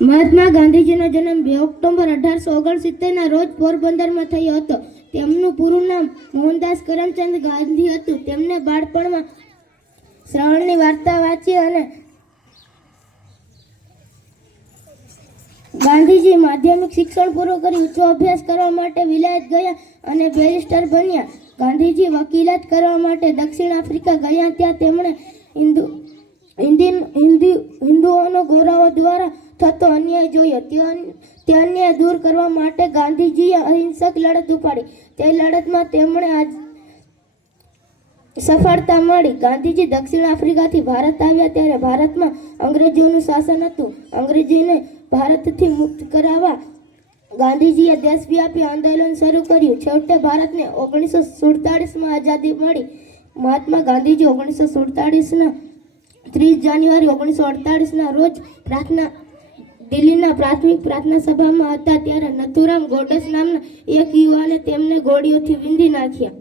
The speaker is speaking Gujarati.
મહાત્મા ગાંધીજીનો જન્મ 2 ઓક્ટોબર 1869ના રોજ પોરબંદરમાં થયો હતો. તેમનું પૂરું નામ મોહનદાસ કરમચંદ ગાંધી હતું. તેમને બાળપણમાં શ્રવણની વાર્તા વાંચી અને ગાંધીજી માધ્યમિક શિક્ષણ પૂરું કરી ઉચ્ચ અભ્યાસ કરવા માટે વિલાયત ગયા અને બેરિસ્ટર બન્યા. ગાંધીજી વકીલાત કરવા માટે દક્ષિણ આફ્રિકા ગયા. ત્યાં તેમણે હિન્દુઓનો ગૌરવો દ્વારા થતો અન્યાય જોયો. તે અન્યાય દૂર કરવા માટે ગાંધીજીએ અહિંસક લડત ઉપાડી. તે લડતમાં તેમણે સફળતા મળી. ગાંધીજી દક્ષિણ આફ્રિકાથી ભારત આવ્યા ત્યારે ભારતમાં અંગ્રેજોનું શાસન હતું. અંગ્રેજીને ભારતથી મુક્ત કરાવવા ગાંધીજીએ દેશવ્યાપી આંદોલન શરૂ કર્યું. છેવટે ભારતને 1947માં આઝાદી મળી. મહાત્મા ગાંધીજી 1947ના 30 જાન્યુઆરી 1948ના રોજ દિલ્હીના પ્રાથમિક પ્રાર્થના સભામાં હતા ત્યારે નથુરામ ગોડસ નામના એક યુવાને તેમને ગોળીઓથી વીંધી નાખ્યા.